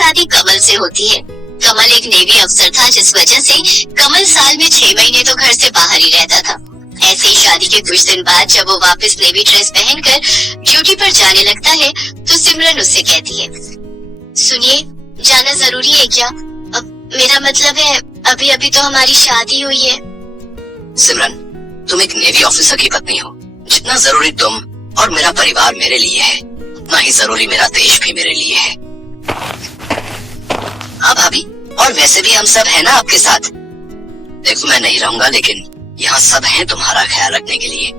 शादी कमल से होती है। कमल एक नेवी अफसर था, जिस वजह से कमल साल में 6 महीने तो घर से बाहर ही रहता था। ऐसे ही शादी के कुछ दिन बाद जब वो वापस नेवी ड्रेस पहनकर ड्यूटी पर जाने लगता है तो सिमरन उससे कहती है, सुनिए, जाना जरूरी है क्या? मेरा मतलब है अभी अभी तो हमारी शादी हुई है। सिमरन, तुम एक नेवी ऑफिसर की पत्नी हो। जितना जरूरी तुम और मेरा परिवार मेरे लिए है, उतना ही जरूरी मेरा देश भी मेरे लिए है। हाँ भाभी, और वैसे भी हम सब है ना आपके साथ। देखो, मैं नहीं रहूंगा, लेकिन यहाँ सब हैं तुम्हारा ख्याल रखने के लिए।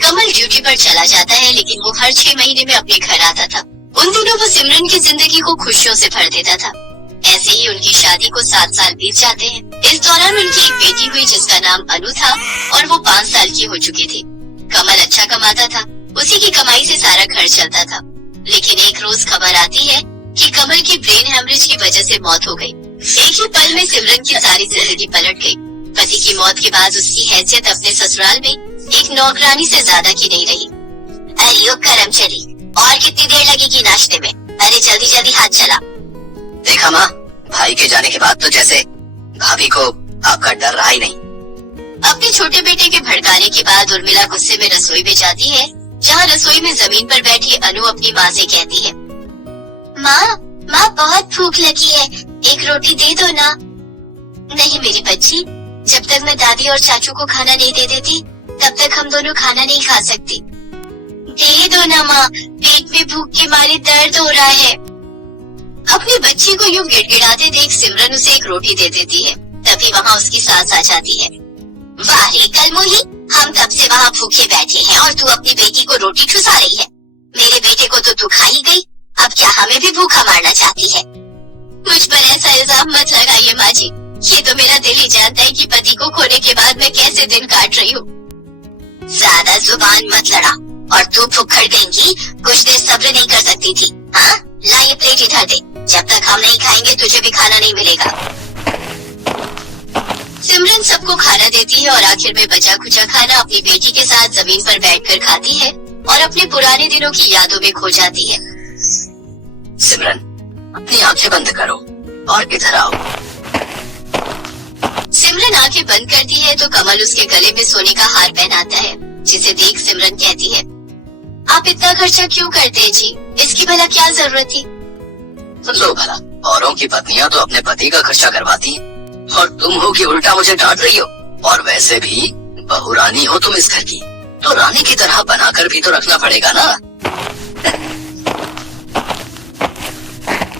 कमल ड्यूटी पर चला जाता है, लेकिन वो हर 6 महीने में अपने घर आता था। उन दिनों वो सिमरन की जिंदगी को खुशियों से भर देता था। ऐसे ही उनकी शादी को 7 साल बीत जाते हैं। इस दौरान उनकी एक बेटी हुई जिसका नाम अनु था और वो 5 साल की हो चुकी थी। कमल अच्छा कमाता था, उसी की कमाई से सारा घर चलता था। लेकिन एक रोज खबर आती है कि कमल की ब्रेन हेमरेज की वजह से मौत हो गई। एक ही पल में सिमरन की सारी जिंदगी पलट गई। पति की मौत के बाद उसकी हैसियत अपने ससुराल में एक नौकरानी से ज्यादा की नहीं रही। अरे ओ करमचली, और कितनी देर लगेगी नाश्ते में? अरे जल्दी जल्दी हाथ चला। देखा माँ, भाई के जाने के बाद तो जैसे भाभी को आपका डर रहा ही नहीं। अपने छोटे बेटे के भड़काने के बाद उर्मिला गुस्से में रसोई में जाती है, जहाँ रसोई में जमीन पर बैठी अनु अपनी माँ से कहती है, माँ बहुत भूख लगी है, एक रोटी दे दो ना। नहीं मेरी बच्ची, जब तक मैं दादी और चाचू को खाना नहीं दे देती तब तक हम दोनों खाना नहीं खा सकती। दे दो ना माँ, पेट में भूख के मारे दर्द हो रहा है। अपनी बच्ची को यूं गिड़गिड़ाते देख सिमरन उसे एक रोटी दे देती है। तभी वहाँ उसकी सास आ जाती है। वाह रे कलमोही, हम तब से वहाँ भूखे बैठे हैं और तू अपनी बेटी को रोटी ठुसा रही है। मेरे बेटे को तो तू खा ही गई, अब क्या हमें भी भूखा मारना चाहती है? मुझ पर ऐसा इल्जाम मत लगाइए माँ जी, ये तो मेरा दिल ही जानता है कि पति को खोने के बाद मैं कैसे दिन काट रही हूँ। ज्यादा जुबान मत लड़ा, और तू भुक्खड़ गई, कुछ देर सब्र नहीं कर सकती थी? हाँ, ला ये प्लेट इधर दे, जब तक हम नहीं खाएंगे तुझे भी खाना नहीं मिलेगा। सिमरन सबको खाना देती है और आखिर में बचा खुचा खाना अपनी बेटी के साथ जमीन पर बैठकर खाती है और अपने पुराने दिनों की यादों में खो जाती है। सिमरन, अपनी आंखें बंद करो और इधर आओ। सिमरन आंखें बंद करती है तो कमल उसके गले में सोने का हार पहनाता है, जिसे देख सिमरन कहती है, आप इतना खर्चा क्यों करते हैं जी? इसकी भला क्या जरूरत थी? लो भला, औरों की पत्नियां तो अपने पति का खर्चा करवाती हैं, और तुम हो कि उल्टा मुझे डांट रही हो। और वैसे भी बहू रानी हो तुम इस घर की, तो रानी की तरह बनाकर भी तो रखना पड़ेगा ना।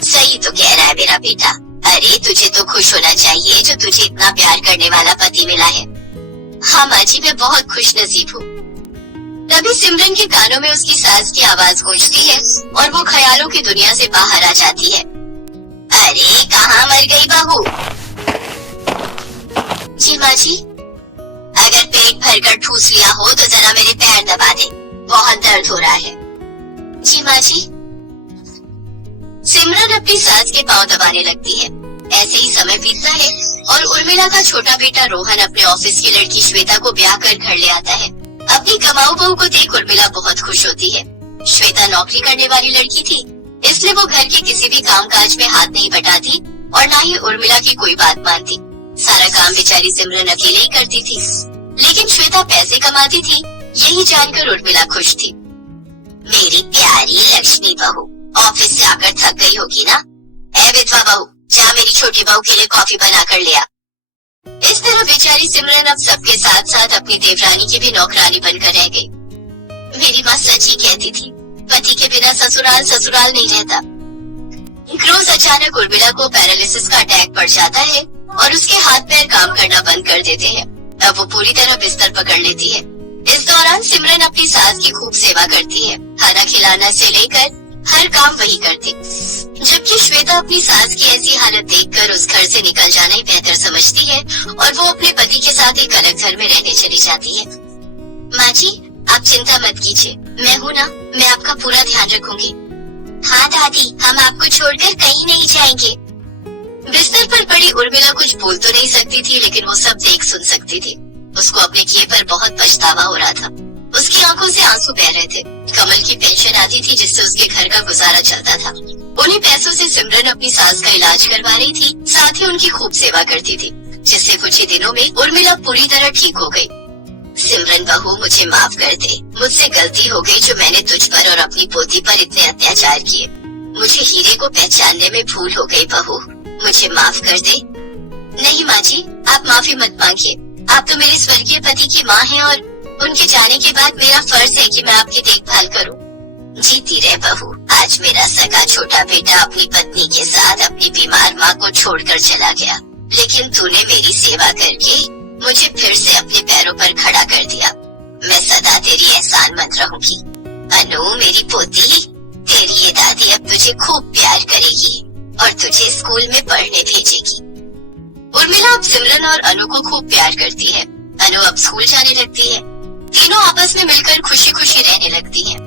सही तो कह रहा है मेरा बेटा। अरे तुझे तो खुश होना चाहिए जो तुझे इतना प्यार करने वाला पति मिला है। हाँ माँ जी, मैं बहुत खुश नसीब हूँ। तभी सिमरन के कानों में उसकी सास की आवाज गूंजती है और वो ख्यालों की दुनिया से बाहर आ जाती है। अरे कहाँ मर गई बहू? जी माँ जी। अगर पेट भरकर ठूस लिया हो तो जरा मेरे पैर दबा दे, बहुत दर्द हो रहा है। जी माँ जी। सिमरन अपनी सास के पांव दबाने लगती है। ऐसे ही समय बीतता है और उर्मिला का छोटा बेटा रोहन अपने ऑफिस की लड़की श्वेता को ब्याह कर घर ले आता है। अपनी कमाऊ बहू को देख उर्मिला बहुत खुश होती है। श्वेता नौकरी करने वाली लड़की थी, इसलिए वो घर के किसी भी कामकाज में हाथ नहीं बटाती और न ही उर्मिला की कोई बात मानती। सारा काम बेचारी सिमरन अकेले ही करती थी, लेकिन श्वेता पैसे कमाती थी, यही जानकर उर्मिला खुश थी। मेरी प्यारी लक्ष्मी बहू, ऑफिस से आकर थक गई होगी ना? ऐ विधवा बहू, जा मेरी छोटी बहू के लिए कॉफी बना कर ले आ। इस तरह बेचारी सिमरन अब सबके साथ साथ अपनी देवरानी की भी नौकरानी बनकर रह गई। मेरी माँ सच ही कहती थी, पति के बिना ससुराल ससुराल नहीं रहता। एक रोज अचानक उर्मिला को पैरालिसिस का अटैक पड़ जाता है और उसके हाथ पैर काम करना बंद कर देते हैं। अब वो पूरी तरह बिस्तर पकड़ लेती है। इस दौरान सिमरन अपनी सास की खूब सेवा करती है, खाना खिलाना से लेकर हर काम वही करती, जबकि श्वेता अपनी सास की ऐसी हालत देखकर उस घर से निकल जाना ही बेहतर समझती है और वो अपने पति के साथ एक अलग घर में रहने चली जाती है। माँ जी, आप चिंता मत कीजिए, मैं हूँ ना, मैं आपका पूरा ध्यान रखूंगी। हाँ दादी, हम आपको छोड़कर कहीं नहीं जाएंगे। बिस्तर पर पड़ी उर्मिला कुछ बोल तो नहीं सकती थी, लेकिन वो सब देख सुन सकती थी। उसको अपने किए पर बहुत पछतावा हो रहा था। उसकी आंखों से आंसू बह रहे थे। कमल की पेंशन आती थी जिससे उसके घर का गुजारा चलता था। उन्हीं पैसों से सिमरन अपनी सास का इलाज करवा रही थी, साथ ही उनकी खूब सेवा करती थी, जिससे कुछ ही दिनों में उर्मिला पूरी तरह ठीक हो गई। सिमरन बहू, मुझे माफ कर दे, मुझसे गलती हो गई जो मैंने तुझ पर और अपनी पोती पर इतने अत्याचार किए। मुझे हीरे को पहचानने में भूल हो गई बहू, मुझे माफ कर दे। नहीं माँ जी, आप माफी मत मांगिए, आप तो मेरे स्वर्गीय पति की माँ हैं और उनके जाने के बाद मेरा फर्ज है कि मैं आपकी देखभाल करूं। जीती रहे बहू। आज मेरा सगा छोटा बेटा अपनी पत्नी के साथ अपनी बीमार माँ को छोड़कर चला गया, लेकिन तूने मेरी सेवा करके मुझे फिर से अपने पैरों पर खड़ा कर दिया। मैं सदा तेरी एहसानमंद रहूंगी। अनु मेरी पोती, तेरी ये दादी अब तुझे खूब प्यार करेगी और तुझे स्कूल में पढ़ने भेजेगी। उर्मिला अब सिमरन और अनु को खूब प्यार करती है। अनु अब स्कूल जाने लगती है। तीनों आपस में मिलकर खुशी खुशी रहने लगती हैं।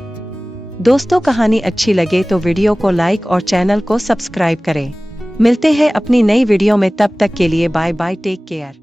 दोस्तों, कहानी अच्छी लगे तो वीडियो को लाइक और चैनल को सब्सक्राइब करें। मिलते हैं अपनी नई वीडियो में, तब तक के लिए बाय बाय, टेक केयर।